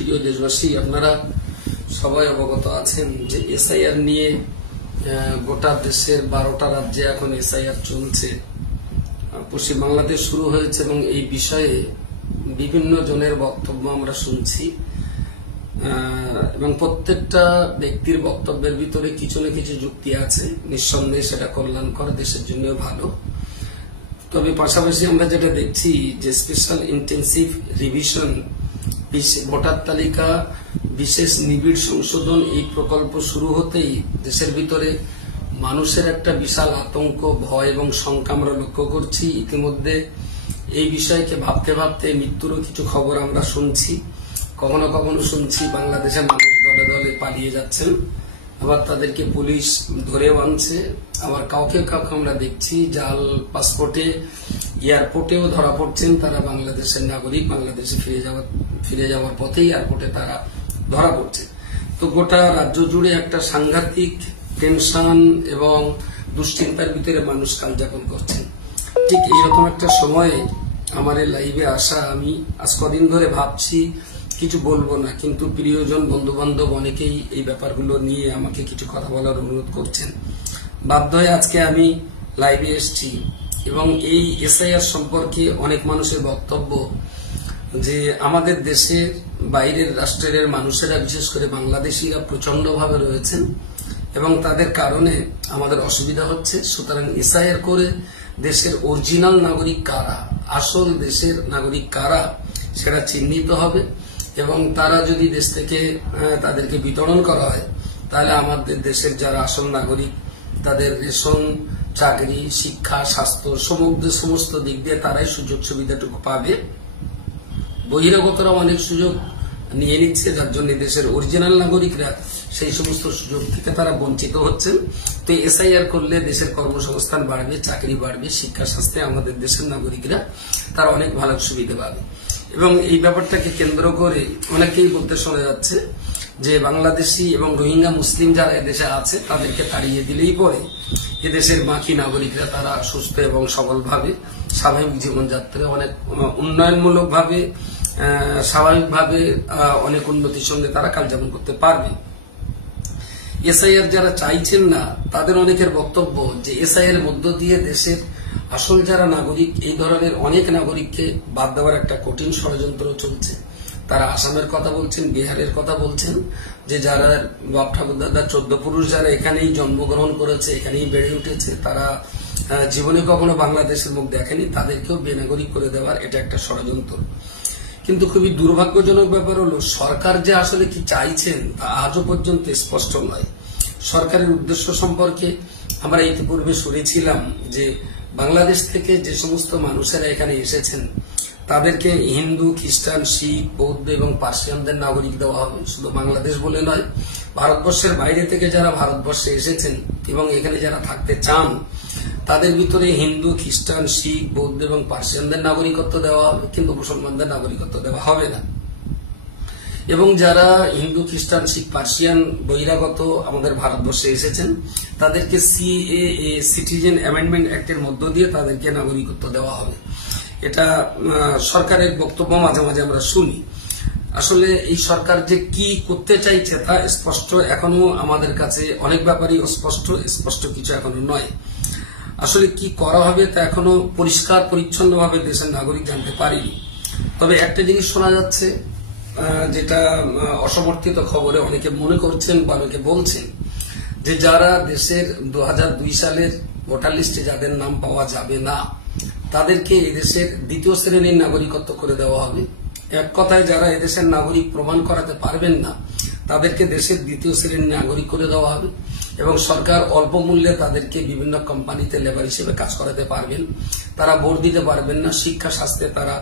প্রিয় দেশবাসী, আপনারা সবাই অবগত আছেন যে এসআইআর নিয়ে গোটা দেশের 12টা রাজ্যে এখন এসআইআর চলছে। পশ্চিম বাংলাদেশ শুরু হয়েছে এবং এই বিষয়ে বিভিন্ন জনের বক্তব্য আমরা শুনছি এবং প্রত্যেকটা ব্যক্তির বক্তব্যের ভিতরে কিছু না কিছু যুক্তি আছে। নিঃসন্দেহে সেটা কল্যাণকর, দেশের জন্য ভালো। তবে পাশাপাশি আমরা যেটা দেখছি যে স্পেশাল ইন্টেন্সিভ রিভিশন, ভোটার তালিকা বিশেষ নিবিড় সংশোধন, এই প্রকল্প শুরু হতেই দেশের ভিতরে মানুষের একটা বিশাল আতঙ্ক, ভয় এবং শঙ্কা আমরা লক্ষ্য করছি। ইতিমধ্যে এই বিষয়কে ভাবতে ভাবতে মৃত্যুরও কিছু খবর আমরা শুনছি। কখনো কখনো শুনছি বাংলাদেশের মানুষ দলে দলে পালিয়ে যাচ্ছেন, আবার তাদেরকে পুলিশ ধরেও আনছে। আবার কাউকে কাউকে আমরা দেখছি জাল পাসপোর্টে এয়ারপোর্টেও ধরা পড়ছেন। তারা বাংলাদেশের নাগরিক, বাংলাদেশে ফিরে যাওয়ার পথে এয়ারপোর্টে তারা ধরা পড়ছে। তো গোটা রাজ্য জুড়ে একটা সাংঘাতিক টেনশন এবং দুশ্চিন্তার ভিতরে মানুষ কালযাপন করছেন। ঠিক এইরকম একটা সময়ে আমার এই লাইভে আসা, আমি আজ কদিন ধরে ভাবছি কিছু বলবো না, কিন্তু প্রিয়জন বন্ধু বান্ধব অনেকেই এই ব্যাপারগুলো নিয়ে আমাকে কিছু কথা বলার অনুরোধ করছেন। বাধ্য হয়ে আজকে আমি লাইভে এসেছি এবং এই এসআইআর সম্পর্কে অনেক মানুষের বক্তব্য যে আমাদের দেশের বাইরের রাষ্ট্রের মানুষেরা, বিশেষ করে বাংলাদেশিরা প্রচন্ডভাবে রয়েছেন এবং তাদের কারণে আমাদের অসুবিধা হচ্ছে। সুতরাং এসআইআর করে দেশের অরিজিনাল নাগরিক কারা, আসল দেশের নাগরিক কারা, সেটা চিহ্নিত হবে এবং তারা যদি দেশ থেকে তাদেরকে বিতরণ করা হয়, তাহলে আমাদের দেশের যারা আসল নাগরিক তাদের রেশন, চাকরি, শিক্ষা, স্বাস্থ্য সমস্ত দিক দিয়ে তারাই সুযোগ সুবিধাটুকু পাবে। বহিরাগতরা অনেক সুযোগ নিয়ে নিচ্ছে, যার জন্য দেশের অরিজিনাল নাগরিকরা সেই সমস্ত সুযোগ থেকে তারা বঞ্চিত হচ্ছেন। তো এসআইআর করলে দেশের কর্মসংস্থান বাড়বে, চাকরি বাড়বে, শিক্ষা স্বাস্থ্যে আমাদের দেশের নাগরিকরা তারা অনেক ভালো সুবিধা পাবে। এবং এই ব্যাপারটাকে কেন্দ্র করে অনেকেই বলতে শোনা যাচ্ছে যে বাংলাদেশি এবং রোহিঙ্গা মুসলিম যারা এদেশে আছে তাদেরকে তাড়িয়ে দিলেই পরে এদেশের বাকি নাগরিকরা তারা সুস্থ এবং সবলভাবে স্বাভাবিক জীবনযাত্রায় অনেক উন্নয়নমূলকভাবে, স্বাভাবিকভাবে অনেক উন্নতির সঙ্গে তারা কালযাপন করতে পারবে। এসআইআর যারা চাইছেন না তাদের অনেকের বক্তব্য যে এসআইআর মধ্য দিয়ে দেশের আসল যারা নাগরিক, এই ধরনের অনেক নাগরিককে বাদ দেওয়ার একটা কঠিন ষড়যন্ত্র চলছে। তারা আসামের কথা বলছেন, বিহারের কথা বলছেন, যে যারা বাপ ঠাকুর দাদা 14 পুরুষ যারা এখানেই জন্মগ্রহণ করেছে, এখানেই বেড়ে উঠেছে, তারা জীবনে কখনো বাংলাদেশের মুখ দেখেনি, তাদেরকেও বেনাগরিক করে দেওয়ার এটা একটা ষড়যন্ত্র। কিন্তু খুবই দুর্ভাগ্যজনক ব্যাপার হলো সরকার যে আসলে কি চাইছেন তা আজও পর্যন্ত স্পষ্ট নয়। সরকারের উদ্দেশ্য সম্পর্কে আমরা ইতিপূর্বে শুনেছিলাম যে বাংলাদেশ থেকে যে সমস্ত মানুষেরা এখানে এসেছেন তাদেরকে হিন্দু, খ্রিস্টান, শিখ, বৌদ্ধ এবং পার্সিয়ানদের নাগরিক দেওয়া হবে। শুধু বাংলাদেশ বলে নয়, ভারতবর্ষের বাইরে থেকে যারা ভারতবর্ষে এসেছেন এবং এখানে যারা থাকতে চান তাদের ভিতরে হিন্দু, খ্রিস্টান, শিখ, বৌদ্ধ এবং পার্সিয়ানদের নাগরিকত্ব দেওয়া হবে, কিন্তু মুসলমানদের নাগরিকত্ব দেওয়া হবে না। এবং যারা হিন্দু, খ্রিস্টান, শিখ, পার্সিয়ান বহিরাগত আমাদের ভারতবর্ষে এসেছেন তাদেরকে সিএএ, সিটিজেন অ্যামেন্ডমেন্ট অ্যাক্টের মধ্য দিয়ে তাদেরকে নাগরিকত্ব দেওয়া হবে। এটা সরকারের বক্তব্য মাঝে মাঝে আমরা শুনি। আসলে এই সরকার যে কি করতে চাইছে তা স্পষ্ট এখনো আমাদের কাছে অনেক ব্যাপারই স্পষ্ট কিছু এখনো নয়। আসলে কি করা হবে তা এখনো পরিষ্কার পরিচ্ছন্নভাবে দেশের নাগরিক জানতে পারিনি। তবে একটা জিনিস শোনা যাচ্ছে, যেটা অসমর্থিত খবরে অনেকে মনে করছেন বা অনেকে বলছেন, যে যারা দেশের 2002 সালের ভোটার লিস্টে যাদের নাম পাওয়া যাবে না তাদেরকে এদেশের দ্বিতীয় শ্রেণীর নাগরিকত্ব করে দেওয়া হবে। এক কথায় যারা এদেশের নাগরিক প্রমাণ করাতে পারবেন না তাদেরকে দেশের দ্বিতীয় শ্রেণীর নাগরিক করে দেওয়া হবে এবং সরকার অল্প মূল্যে তাদেরকে বিভিন্ন কোম্পানিতে লেবার হিসেবে কাজ করাতে পারবেন। তারা ভোট দিতে পারবেন না, শিক্ষা স্বাস্থ্যে তারা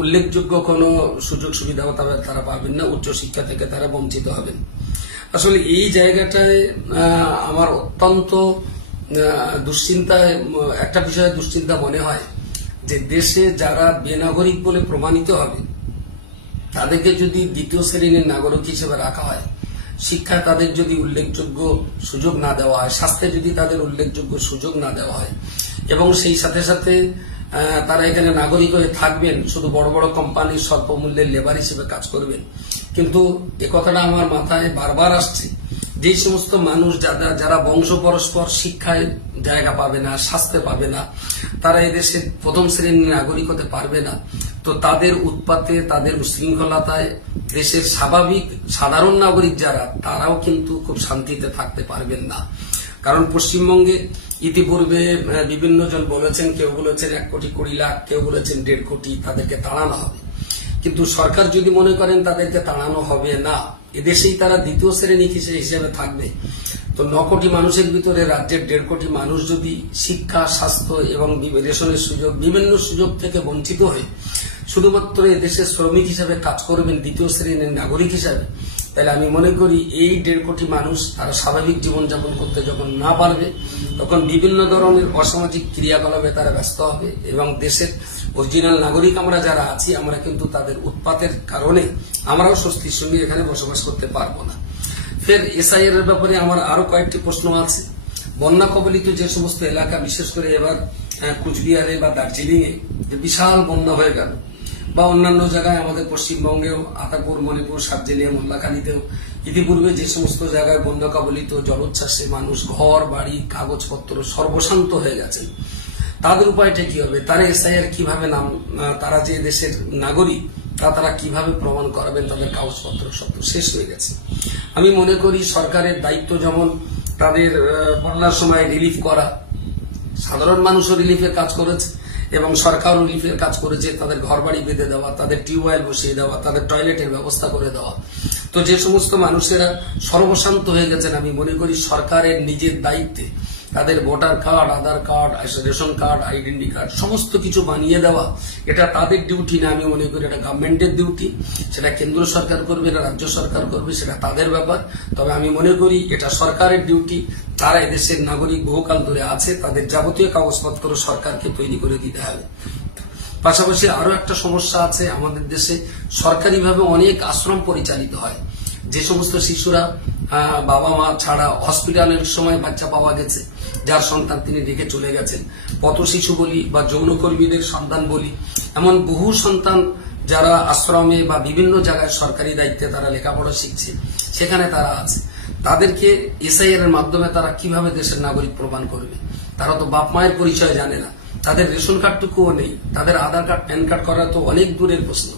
উল্লেখযোগ্য কোনো সুযোগ সুবিধা তারা পাবেন না, উচ্চশিক্ষা থেকে তারা বঞ্চিত হবেন। আসলে এই জায়গাটায় আমার অত্যন্ত দুশ্চিন্তায়, একটা বিষয়ে দুশ্চিন্তা মনে হয় যে দেশে যারা বেনাগরিক বলে প্রমাণিত হবে তাদেরকে যদি দ্বিতীয় শ্রেণীর নাগরিক হিসেবে রাখা হয়, শিক্ষায় তাদের যদি উল্লেখযোগ্য সুযোগ না দেওয়া হয়, স্বাস্থ্যে যদি তাদের উল্লেখযোগ্য সুযোগ না দেওয়া হয় এবং সেই সাথে সাথে তারা এখানে নাগরিক হয়ে থাকবেন, শুধু বড় বড় কোম্পানির স্বল্প মূল্যের লেবার হিসেবে কাজ করবেন। কিন্তু এ কথাটা আমার মাথায় বারবার আসছে, যে সমস্ত মানুষ যারা বংশ পরস্পর শিক্ষায় জায়গা পাবে না, স্বাস্থ্য পাবে না, তারা এদেশের প্রথম শ্রেণীর নাগরিক হতে পারবে না। তো তাদের উৎপাতে, তাদের উশৃঙ্খলতায় দেশের স্বাভাবিক সাধারণ নাগরিক যারা, তারাও কিন্তু খুব শান্তিতে থাকতে পারবেন না। কারণ পশ্চিমবঙ্গে ইতিপূর্বে বিভিন্ন জন বলেছেন, কেউ বলেছেন 1,20,00,000, কেউ বলেছেন 1.5 কোটি, তাদেরকে তাড়ানো হবে। কিন্তু সরকার যদি মনে করেন তাদেরকে তাড়ানো হবে না, এদেশেই তারা দ্বিতীয় শ্রেণী হিসেবে থাকবে, তো 9 কোটি মানুষের ভিতরে রাজ্যের 1.5 কোটি মানুষ যদি শিক্ষা, স্বাস্থ্য এবং রেশনের সুযোগ, বিভিন্ন সুযোগ থেকে বঞ্চিত হয়ে শুধুমাত্র এদেশের শ্রমিক হিসাবে কাজ করবেন, দ্বিতীয় শ্রেণীর নাগরিক হিসাবে, তাহলে আমি মনে করি এই 1.5 কোটি মানুষ তারা স্বাভাবিক জীবনযাপন করতে যখন না পারবে, তখন বিভিন্ন ধরনের অসামাজিক ক্রিয়াকলাপে তারা ব্যস্ত হবে এবং দেশের অরিজিনাল নাগরিক আমরা যারা আছি, আমরা কিন্তু তাদের উৎপাতের কারণে আমরাও স্বস্তির সঙ্গে এখানে বসবাস করতে পারবো না। ফের এসআইআর এর ব্যাপারে আমার আরো কয়েকটি প্রশ্ন আছে। বন্যা কবলিত যে সমস্ত এলাকা, বিশেষ করে এবার কুচবিহারে বা দার্জিলিং এ যে বিশাল বন্যা হয়ে গেল, বা অন্যান্য জায়গায় আমাদের পশ্চিমবঙ্গেও আতাপুর, মণিপুর, সাতজেলিয়া, মোল্লাখালীতেও ইতিপূর্বে যে সমস্ত জায়গায় বন্যা কবলিত জলোচ্ছ্বাসে মানুষ ঘর বাড়ি কাগজপত্র সর্বশান্ত হয়ে গেছেন, তাদের উপায়টা কি হবে? তারা এসআইআর কিভাবে তারা যে দেশের নাগরিক তারা কিভাবে প্রমাণ করাবেন? তাদের কাগজপত্র সব শেষ হয়ে গেছে। আমি মনে করি সরকারের দায়িত্ব যেমন তাদের বন্যার সময় রিলিফ করা, সাধারণ মানুষও রিলিফের কাজ করেছে এবং সরকারও রিলিফের কাজ করেছে, তাদের ঘর বাড়ি বেঁধে দেওয়া, তাদের টিউবওয়েল বসিয়ে দেওয়া, তাদের টয়লেটের ব্যবস্থা করে দেওয়া। তো যে সমস্ত মানুষেরা সর্বশান্ত হয়ে গেছেন, আমি মনে করি সরকারের নিজের দায়িত্বে তাদের voter card, Aadhaar card, ration card, identity card সমস্ত কিছু বানিয়ে দেওয়া, এটা তাদের ডিউটি না, আমি মনে করি এটা গভর্নমেন্টের ডিউটি। সেটা কেন্দ্র সরকার করবে না রাজ্য সরকার করবে, সেটা তাদের ব্যাপার। তবে আমি মনে করি এটা সরকারের ডিউটি। তারা এদেশের নাগরিক বহুকাল ধরে আছে, তাদের যাবতীয় কাগজপত্র সরকারকে তৈরি করে দিতে হবে। পাশাপাশি আরো একটা সমস্যা আছে, আমাদের দেশে সরকারিভাবে অনেক আশ্রম পরিচালিত হয়। যে সমস্ত শিশুরা বাবা মা ছাড়া হসপিটালের সময় বাচ্চা পাওয়া গেছে, যার সন্তান তিনি রেখে চলে গেছেন, পথ শিশু বলি বা যৌনকর্মীদের সন্তান বলি, এমন বহু সন্তান যারা আশ্রমে বা বিভিন্ন জায়গায় সরকারি দায়িত্বে তারা লেখাপড়া শিখছে, সেখানে তারা আছে। তাদেরকে এসআইআর এর মাধ্যমে তারা কিভাবে দেশের নাগরিক প্রমাণ করবে? তারা তো বাপ মায়ের পরিচয় জানে না, তাদের রেশন কার্ডটুকুও নেই, তাদের আধার কার্ড, প্যান কার্ড করা তো অনেক দূরের প্রশ্ন।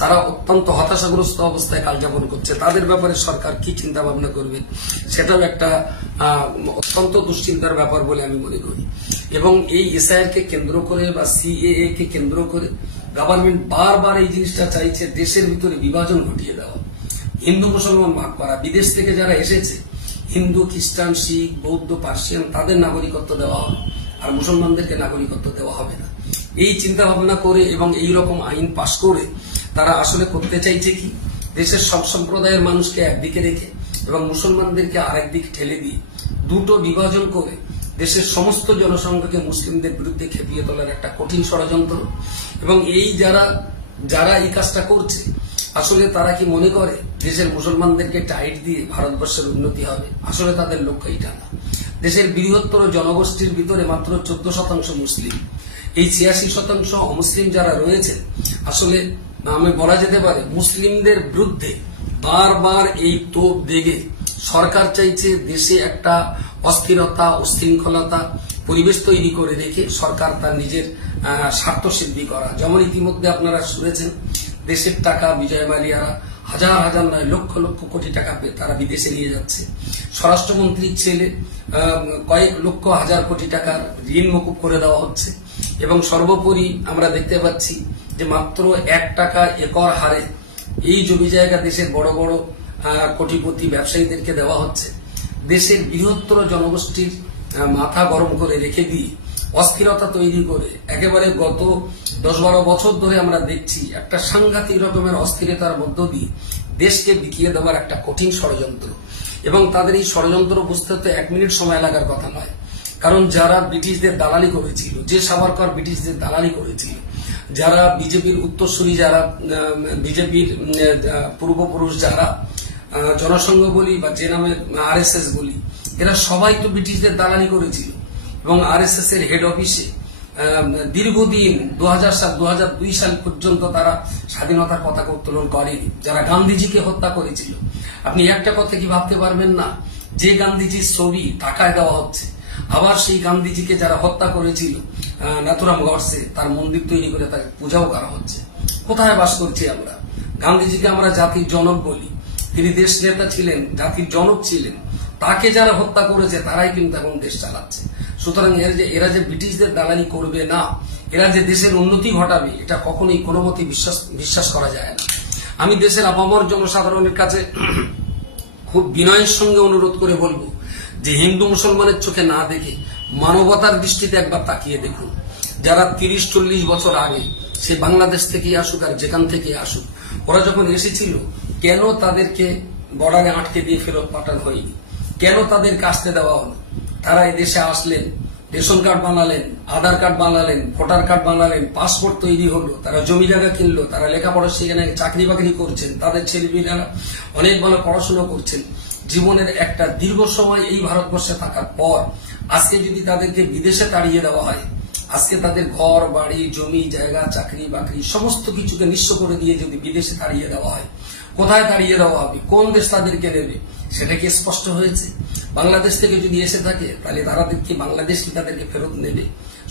তারা অত্যন্ত হতাশাগ্রস্ত অবস্থায় কালযাপন করছে। তাদের ব্যাপারে সরকার কি চিন্তা ভাবনা করবে, সেটাও একটা অত্যন্ত দুশ্চিন্তার ব্যাপার বলে আমি মনে করি। এবং এই এসআইআর কে কেন্দ্র করে বা সিএএ কে কেন্দ্র করে গভর্নমেন্ট বারবার এই জিনিসটা চাইছে, দেশের ভিতরে বিভাজন ঘটিয়ে দেওয়া, হিন্দু মুসলমান ভাগ করা। বিদেশ থেকে যারা এসেছে, হিন্দু, খ্রিস্টান, শিখ, বৌদ্ধ, পার্সিয়ান, তাদের নাগরিকত্ব দেওয়া হবে, আর মুসলমানদেরকে নাগরিকত্ব দেওয়া হবে না। এই চিন্তা ভাবনা করে এবং এই রকম আইন পাশ করে তারা আসলে করতে চাইছে কি, দেশের সব সম্প্রদায়ের মানুষকে একদিকে রেখে এবং মুসলমানদেরকে আরেকদিকে ঠেলে দিয়ে দুটো বিভাজন করে দেশের সমস্ত জনসংখ্যাকে মুসলিমদের বিরুদ্ধে খেপিয়ে তোলার একটা কঠিন ষড়যন্ত্র। এবং এই যারা এই কাজটা করছে, আসলে তারা কি মনে করে দেশের মুসলমানদেরকে টাইট দিয়ে ভারতবর্ষের উন্নতি হবে? আসলে তাদের লক্ষ্য এটা না। দেশের বৃহত্তর জনগোষ্ঠীর ভিতরে মাত্র 14% মুসলিম, এই 86% অমুসলিম যারা রয়েছে, আসলে আমি বলা যেতে পারে মুসলিমদের বিরুদ্ধে বারবার এই তোপ দেগে সরকার চাইছে দেশে একটা অস্থিরতা, উশৃঙ্খলতা পরিবেশ তৈরি করে রেখে সরকার তার নিজের স্বার্থ সিদ্ধি করা। যেমন ইতিমধ্যে আপনারা শুনেছেন, দেশের টাকা বিজয় মালিয়ারা হাজার হাজার নয় লক্ষ লক্ষ কোটি টাকা তারা বিদেশে নিয়ে যাচ্ছে। স্বরাষ্ট্রমন্ত্রীর ছেলে কয়েক লক্ষ হাজার কোটি টাকার ঋণ মকুব করে দেওয়া হচ্ছে। এবং সর্বোপরি আমরা দেখতে পাচ্ছি যে মাত্র 1 টাকা একর হারে এই জমি জায়গা দেশের বড় বড় কোটিপতি ব্যবসায়ীদেরকে দেওয়া হচ্ছে। দেশের বৃহত্তর জনগোষ্ঠীর মাথা গরম করে রেখে দিয়ে অস্থিরতা তৈরি করে একেবারে গত 10-12 বছর ধরে আমরা দেখছি একটা সাংঘাতিক রকমের অস্থিরতার মধ্য দিয়ে দেশকে বিকিয়ে দেওয়ার একটা কঠিন ষড়যন্ত্র। এবং তাদের এই ষড়যন্ত্র বুঝতে তো 1 মিনিট সময় লাগার কথা নয়। কারণ যারা ব্রিটিশদের দালালি করেছিল, যে সাভারকর ব্রিটিশদের দালালি করেছিল, যারা বিজেপির উত্তরসূরি, যারা বিজেপির পূর্বপুরুষ, যারা জনসংঘ বলি বা যে নামে আরএসএস বলি, এরা সবাই তো ব্রিটিশদের দালালি করেছিল। এবং আরএসএস এর হেড অফিসে দীর্ঘদিন 2002 সাল পর্যন্ত তারা স্বাধীনতার পতাকা উত্তোলন করেনি, যারা গান্ধীজিকে হত্যা করেছিল। আপনি একটা কথা কি ভাবতে পারবেন না, যে গান্ধীজির ছবি টাকায় দেওয়া হচ্ছে, আবার সেই গান্ধীজিকে যারা হত্যা করেছিল নাথুরাম গডসে, তার মন্দির তৈরি করে তাকে পূজাও করা হচ্ছে। কোথায় বাস করছি আমরা? গান্ধীজিকে আমরা জাতির জনক বলি, তিনি দেশ নেতা ছিলেন, জাতির জনক ছিলেন, তাকে যারা হত্যা করেছে তারাই কিন্তু এখন দেশ চালাচ্ছে। সুতরাং এরা যে ব্রিটিশদের দালালি করবে না, এরা যে দেশের উন্নতি ঘটাবে, এটা কখনোই কোনো মতে বিশ্বাস করা যায় না। আমি দেশের আপামর জনসাধারণের কাছে খুব বিনয়ের সঙ্গে অনুরোধ করে বলবো যে হিন্দু মুসলমানের চোখে না দেখে মানবতার দৃষ্টিতে একবার তাকিয়ে দেখুন। যারা 30-40 বছর আগে সে বাংলাদেশ থেকে আসুক আর যেখান থেকে আসুক, ওরা যখন এসেছিল কেন তাদেরকে বর্ডারে আটকে দিয়ে ফেরত পাঠানো হয়নি? কেন তাদেরকে আসতে দেওয়া হলো? তারা এই দেশে আসলেন, রেশন কার্ড বানালেন, আধার কার্ড বানালেন, ভোটার কার্ড বানালেন, পাসপোর্ট তৈরি হলো, তারা জমি জায়গা কিনলো, তারা লেখাপড়া সেখানে চাকরি বাকরি করছেন, তাদের ছেলেমেয়েরা অনেক ভালো পড়াশোনা করছেন। জীবনের একটা দীর্ঘ সময় এই ভারতবর্ষে থাকার পর আজকে যদি তাদেরকে বিদেশে তাড়িয়ে দেওয়া হয়, আজকে তাদের ঘর বাড়ি জমি জায়গা চাকরি বাকরি সমস্ত কিছুকে নিঃস্ব করে দিয়ে যদি বিদেশে তাড়িয়ে দেওয়া হয়, কোথায় তাড়িয়ে দেওয়া হবে? কোন দেশ তাদেরকে নেবে? সেটা কি স্পষ্ট হয়েছে? বাংলাদেশ থেকে যদি এসে থাকে তাহলে তাদেরকে বাংলাদেশ কি তাদেরকে ফেরত নেবে?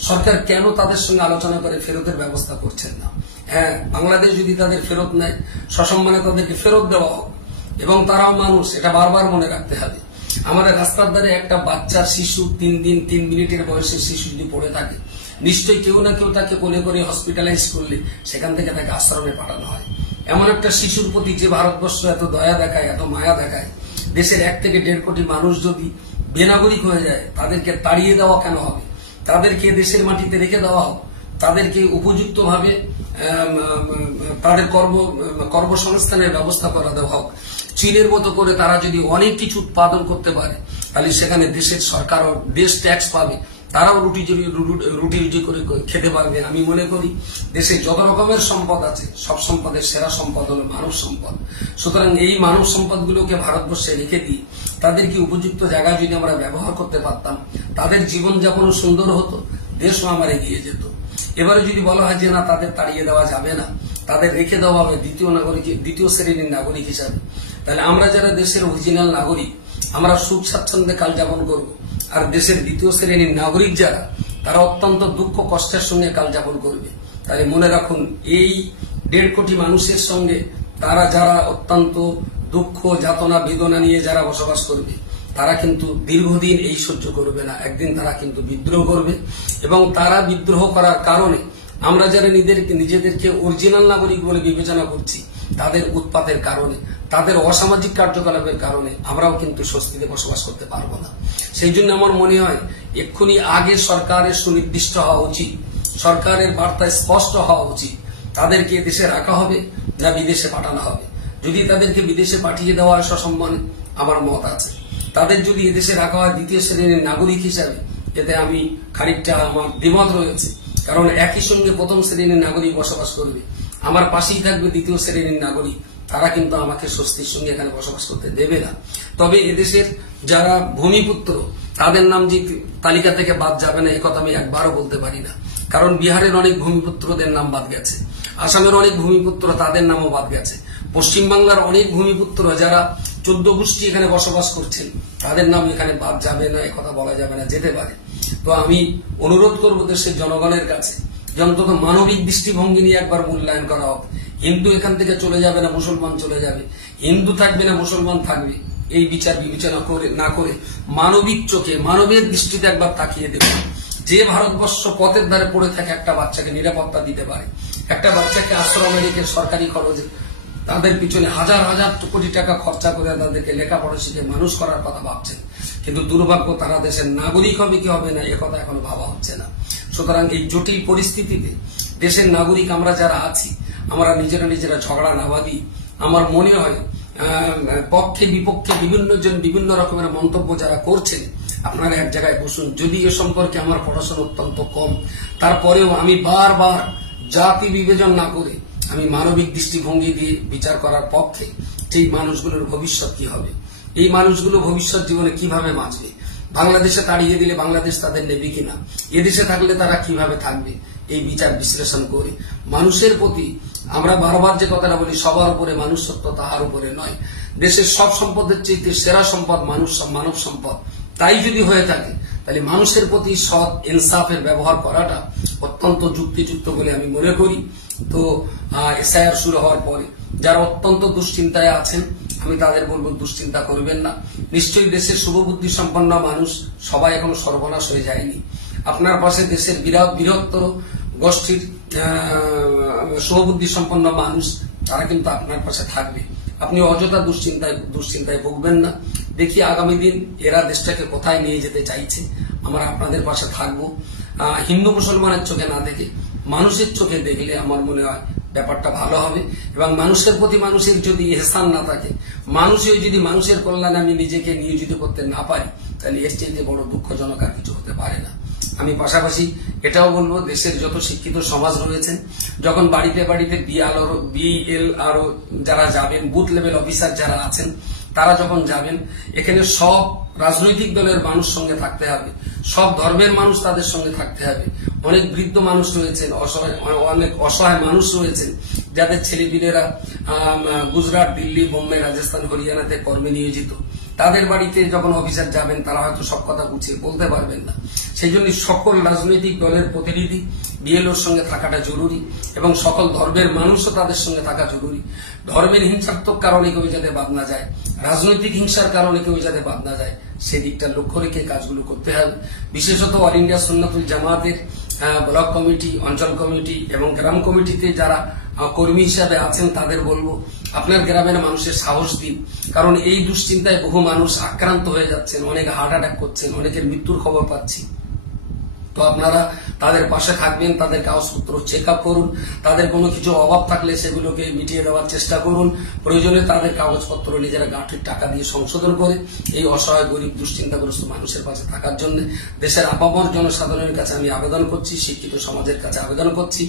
সরকার কেন তাদের সঙ্গে আলোচনা করে ফেরতের ব্যবস্থা করছেন না? হ্যাঁ, বাংলাদেশ যদি তাদের ফেরত নেয়, সসম্মানে তাদেরকে ফেরত দেওয়া হোক, এবং তারাও মানুষ, এটা বারবার মনে রাখতে হবে। আমাদের রাস্তার ধারে একটা বাচ্চা শিশু 3 দিন 3 মিনিটের বয়সের শিশু যদি পড়ে থাকে, নিশ্চয়ই কেউ না কেউ তাকে কোলে করে হসপিটালাইজ করলে সেখান থেকে তাকে আশ্রমে পাঠানো হয়। এমন একটা শিশুর প্রতি যে ভারতবর্ষ এত দয়া দেখায়, এত মায়া দেখায়, দেশের 1 থেকে 1.5 কোটি মানুষ যদি বেনাগরিক হয়ে যায়, তাদেরকে তাড়িয়ে দেওয়া কেন হবে? তাদেরকে দেশের মাটিতে রেখে দেওয়া হোক, তাদেরকে উপযুক্তভাবে তাদের কর্মসংস্থানের ব্যবস্থা করে দেওয়া হোক। চীনের মতো করে তারা যদি অনেক কিছু উৎপাদন করতে পারে, তাহলে সেখানে দেশের সরকারও দেশ ট্যাক্স পাবে, তারাও রুটি রুজি করে খেতে পারবে। আমি মনে করি দেশে যত রকমের সম্পদ আছে, সব সম্পদের সেরা সম্পদ হলো মানব সম্পদ। সুতরাং এই মানব সম্পদগুলোকে ভারতবর্ষে রেখে দিই, তাদেরকে উপযুক্ত জায়গায় যদি আমরা ব্যবহার করতে পারতাম, তাদের জীবনযাপনও সুন্দর হতো, দেশও আমার এগিয়ে যেত। এবারে যদি বলা হয় যে না, তাদের তাড়িয়ে দেওয়া যাবে না, তাদের রেখে দেওয়া হবে দ্বিতীয় শ্রেণীর নাগরিক হিসাবে, তাহলে আমরা যারা দেশের অরিজিনাল নাগরিক, আমরা সুখ স্বাচ্ছন্দ্যে কাল যাপন করব, আর দেশের দ্বিতীয় শ্রেণীর নাগরিক যারা, তারা অত্যন্ত দুঃখ কষ্টের সঙ্গে কাল যাপন করবে। তাহলে মনে রাখুন, এই 1.5 কোটি মানুষের সঙ্গে তারা যারা অত্যন্ত দুঃখ যাতনা বেদনা নিয়ে যারা বসবাস করবে, তারা কিন্তু দীর্ঘদিন এই সহ্য করবে না, একদিন তারা কিন্তু বিদ্রোহ করবে। এবং তারা বিদ্রোহ করার কারণে আমরা যারা নিজেদেরকে অরিজিনাল নাগরিক বলে বিবেচনা করছি, তাদের উৎপাতের কারণে, তাদের অসামাজিক কার্যকলাপের কারণে আমরাও কিন্তু স্বস্তিতে বসবাস করতে পারবো না। সেই জন্য আমার মনে হয় এক্ষুনি আগে সরকারের সুনির্দিষ্ট হওয়া উচিত, সরকারের বার্তা স্পষ্ট হওয়া উচিত, তাদেরকে দেশে রাখা হবে না বিদেশে পাঠানো হবে। যদি তাদেরকে বিদেশে পাঠিয়ে দেওয়া হয় সসম্মানে, আমার মত আছে। তাদের যদি এদেশে রাখা হয় দ্বিতীয় শ্রেণীর নাগরিক হিসাবে, এতে আমি খানিকটা আমার দ্বিমত রয়েছে। কারণ একই সঙ্গে প্রথম শ্রেণীর নাগরিক বসবাস করবে, আমার পাশেই থাকবে দ্বিতীয় শ্রেণীর নাগরিক, তারা কিন্তু আমাকে স্বস্তির সঙ্গে এখানে বসবাস করতে দেবে না। তবে এদেশের যারা ভূমিপুত্র, তাদের নাম যে তালিকা থেকে বাদ যাবে না, একথা আমি একবারও বলতে পারি না। কারণ বিহারের অনেক ভূমিপুত্রদের নাম বাদ গেছে, আসামের অনেক ভূমিপুত্র তাদের নামও বাদ গেছে, পশ্চিমবাংলার অনেক ভূমিপুত্র যারা 14 গোষ্ঠী এখানে বসবাস করছেন, তাদের নাম এখানে বাদ যাবে না, একথা বলা যাবে না, যেতে পারে। তো আমি অনুরোধ করব দেশের জনগণের কাছে যে অন্তত মানবিক দৃষ্টিভঙ্গি নিয়ে একবার মূল্যায়ন করা হোক। হিন্দু এখান থেকে চলে যাবে না, মুসলমান চলে যাবে, হিন্দু থাকবে না মুসলমান থাকবে, এই বিচার বিবেচনা না করে মানবিক চোখে, মানবের দৃষ্টিতে একবার তাকিয়ে দেবে। যে ভারতবর্ষ পথের ধারে পড়ে থাকে একটা বাচ্চাকে নিরাপত্তা দিতে পারে, একটা বাচ্চাকে আশ্রমে রেখে সরকারি খরচে তাদের পিছনে হাজার হাজার কোটি টাকা খরচা করে তাদেরকে লেখাপড়া শিখে মানুষ করার কথা ভাবছেন, কিন্তু দুর্ভাগ্য তারা দেশের নাগরিক হবে কি হবে না একথা এখনো ভাবা হচ্ছে না। সুতরাং এই জটিল পরিস্থিতিতে দেশের নাগরিক আমরা যারা আছি, আমরা নিজেরা ঝগড়া না বাঁধি। আমার মনে হয় পক্ষে বিপক্ষে বিভিন্ন রকমের মন্তব্য যারা করছেন, আপনারা এক জায়গায় বসুন। যদি এ সম্পর্কে আমার পড়াশোনা অত্যন্ত কম, তারপরেও আমি বারবার জাতি বিবেচন না করে আমি মানবিক দৃষ্টিভঙ্গি দিয়ে বিচার করার পক্ষে। সেই মানুষগুলোর ভবিষ্যৎ কি হবে, এই মানুষগুলো ভবিষ্যৎ জীবনে কিভাবে বাঁচবে, বাংলাদেশে তাড়িয়ে দিলে বাংলাদেশ তাদের নেবে কিনা, এদেশে থাকলে তারা কিভাবে থাকবে, এই বিচার বিশ্লেষণ করে মানুষের প্রতি আমরা বারবার যে কথাটা বলি, সবার উপরে মানুষ সত্য, তাহার উপরে নয়। দেশের সব সম্পদের চেয়ে সেরা সম্পদ মানুষ, মানব সম্পদ। তাই যদি হয়ে থাকে তাহলে মানুষের প্রতি সৎ ইনসাফের ব্যবহার করাটা অত্যন্ত যুক্তিযুক্ত বলে আমি মনে করি। তো এসআইআর শুরু হওয়ার পরে যারা অত্যন্ত দুশ্চিন্তায় আছেন, আমি তাদের বলবো দুশ্চিন্তা করবেন না। নিশ্চয়ই দেশের শুভবুদ্ধি সম্পন্ন মানুষ সবাই এখনো সর্বনাশ হয়ে যায়নি। আপনার পাশে দেশের বৃহত্তর গোষ্ঠীর শুভবুদ্ধি সম্পন্ন মানুষ, তারা কিন্তু আপনার পাশে থাকবে। আপনি অযথা দুশ্চিন্তায় ভুগবেন না। দেখি আগামী দিন এরা দেশটাকে কোথায় নিয়ে যেতে চাইছে। আমরা আপনাদের পাশে থাকবো। হিন্দু মুসলমানের চোখে না দেখে মানুষের চোখে দেখলে আমার মনে হয় ব্যাপারটা ভালো হবে। এবং মানুষের প্রতি মানুষের যদি ইহসান না থাকে, মানুষের যদি মানুষের কল্যাণে আমি নিজেকে নিয়োজিত করতে না পারি, তাহলে এর চেয়ে বড় দুঃখজনক আর কিছু হতে পারে না। আমি পাশাপাশি এটাও বলবো, দেশের যত শিক্ষিত সমাজ রয়েছেন, যখন বাড়িতে বাড়িতে বিএলআরও যারা যাবেন, বুথ লেভেল অফিসার যারা আছেন, তারা যখন যাবেন, এখানে সব রাজনৈতিক দলের মানুষ সঙ্গে থাকতে হবে, সব ধর্মের মানুষ তাদের সঙ্গে থাকতে হবে। অনেক বৃদ্ধ মানুষ রয়েছেন, অনেক অসহায় মানুষ রয়েছেন, যাদের ছেলেপিলেরা গুজরাট, দিল্লি, বোম্বে, রাজস্থান, হরিয়ানাতে কর্মে নিয়োজিত। তাদের বাড়িতে যখন অফিসার যাবেন, তারা হয়তো সব কথা গুছিয়ে বলতে পারবেন না। সেই জন্য সকল রাজনৈতিক দলের প্রতিনিধি বিএলওর সঙ্গে থাকাটা জরুরি, এবং সকল ধর্মের মানুষও তাদের সঙ্গে থাকা জরুরি। ধর্মের হিংসাত্মক কারণে কেউ যাতে বাদ না যায়, রাজনৈতিক হিংসার কারণে কেউ যাতে বাদ না যায়, সেদিকটা লক্ষ্য রেখে কাজগুলো করতে হবে। বিশেষত অল ইন্ডিয়া সুন্নাতুল জামাতের ব্লক কমিটি, অঞ্চল কমিটি এবং গ্রাম কমিটিতে যারা কর্মী হিসাবে আছেন, তাদের বলবো আপনার গ্রামের মানুষের সাহস দিন। কারণ এই দুশ্চিন্তায় বহু মানুষ আক্রান্ত হয়ে যাচ্ছেন, অনেক হার্ট অ্যাটাক করছেন, অনেকের মৃত্যুর খবর পাচ্ছি। তো আপনারা তাদের পাশে থাকবেন, তাদের কাগজপত্র চেক আপ করুন, তাদের কোনো কিছু অভাব থাকলে সেগুলোকে মিটিয়ে দেওয়ার চেষ্টা করুন। প্রয়োজনে তাদের কাগজপত্র নিজেরা গাঁঠির টাকা দিয়ে সংশোধন করে এই অসহায় গরিব দুশ্চিন্তাগ্রস্ত মানুষের পাশে থাকার জন্য দেশের আপামর জনসাধারণের কাছে আমি আবেদন করছি, শিক্ষিত সমাজের কাছে আবেদন করছি,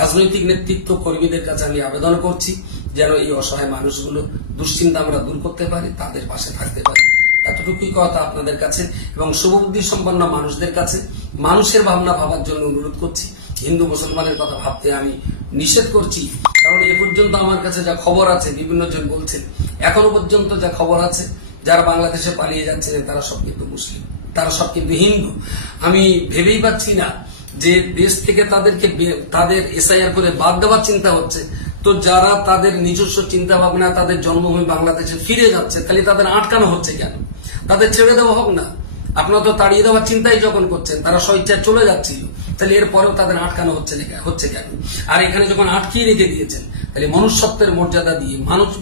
রাজনৈতিক নেতৃত্ব কর্মীদের কাছে আমি আবেদন করছি, যেন এই অসহায় মানুষগুলো দুশ্চিন্তা আমরা দূর করতে পারি, তাদের পাশে থাকতে পারি। এতটুকুই কথা আপনাদের কাছে এবং শুভবুদ্ধি সম্পন্ন মানুষদের কাছে মানুষের ভাবনা ভাবার জন্য অনুরোধ করছি। হিন্দু মুসলমানের কথা ভাবতে আমি নিষেধ করছি, কারণ এ পর্যন্ত আমার কাছে যা খবর আছে, বিভিন্ন জন বলছেন, এখনো পর্যন্ত যা খবর আছে, যারা বাংলাদেশে পালিয়ে যাচ্ছেন তারা সব কিন্তু মুসলিম, তারা সব কিন্তু হিন্দু। আমি ভেবেই পাচ্ছি না যে দেশ থেকে তাদেরকে তাদের এসআইআর করে বাদ দেওয়ার চিন্তা হচ্ছে। তো যারা তাদের নিজস্ব চিন্তা ভাবনা, তাদের জন্মভূমি বাংলাদেশে ফিরে যাচ্ছে, তাহলে তাদের আটকানো হচ্ছে কেন? তাদের ছেড়ে দেওয়া হোক না। আপনারা তো তাড়িয়ে দেওয়ার চিন্তাই যখন করছেন, তারা স্বেচ্ছায় চলে যাচ্ছিল, তাহলে এরপরেও তাদের আটকানো হচ্ছে কেন? আর এখানে যখন আটকিয়ে রেখে দিয়েছেন, তাহলে মনুষ্যত্বের মর্যাদা দিয়ে,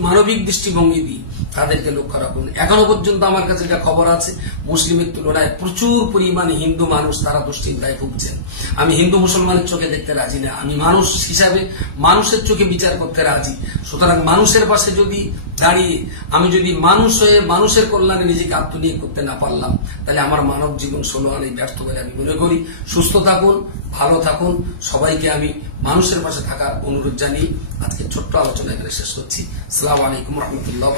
মানবিক দৃষ্টিভঙ্গি দিয়ে তাদেরকে লক্ষ্য রাখুন। এখনো পর্যন্ত আমার কাছে যা খবর আছে, মুসলিমের তুলনায় প্রচুর পরিমাণে হিন্দু মানুষ তারা দুশ্চিন্তায় ভুগছেন। আমি হিন্দু মুসলমানের চোখে দেখতে রাজি না, আমি মানুষ হিসাবে মানুষের চোখে বিচার করতে রাজি। সুতরাং মানুষের পাশে যদি দাঁড়িয়ে আমি যদি মানুষ হয়ে মানুষের কল্যাণে নিজেকে আত্মনিয়োগ করতে না পারলাম, তাহলে আমার মানব জীবন 16 আনাই ব্যর্থ বলে আমি মনে করি। সুস্থ থাকুন, ভালো থাকুন, সবাইকে আমি মানুষের পাশে থাকার অনুরোধ জানিয়ে আজকে ছোট্ট আলোচনা এখানে শেষ করছি। আসসালামু আলাইকুম রহমতুল্লাহ।